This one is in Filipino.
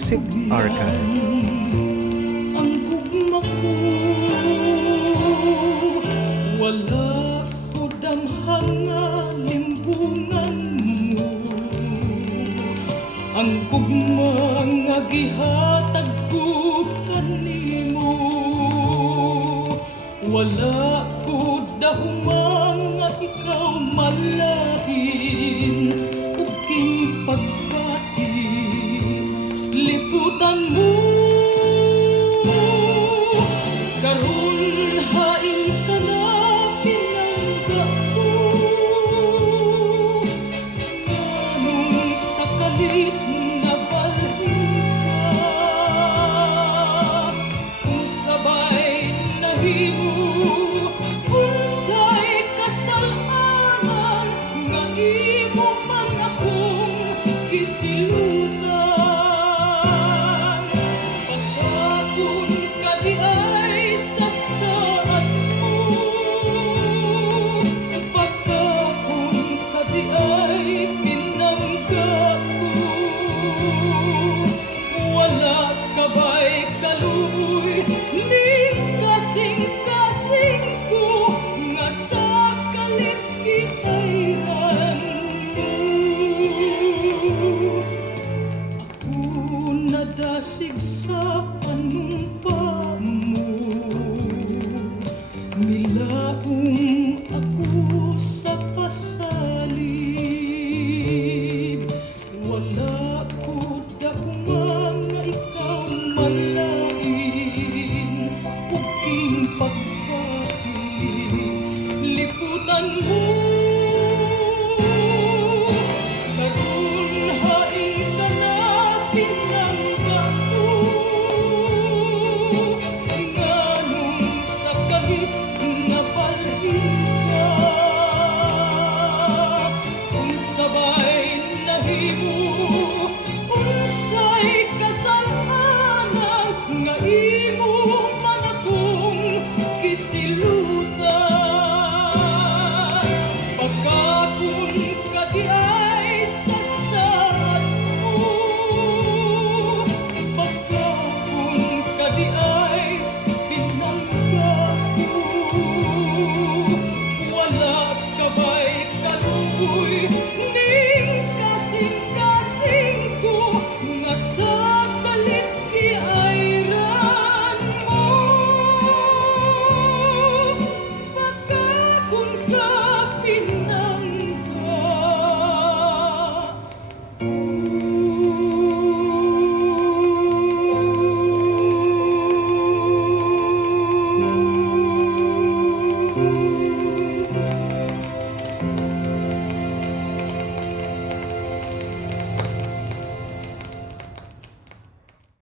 Music Archive. Ang gugma ko, wala ko damhang nga limbungan mo. Ang gugma nga gihatag ko kanimo, wala ko dahumang nga ikaw malahin ug king pagkati liputan mo. Karon hain ka na pinangga ko, nganong sa kalit na balhin ka, kung sabay nahimo unsay kasalanan nga imo man akong gisiluan.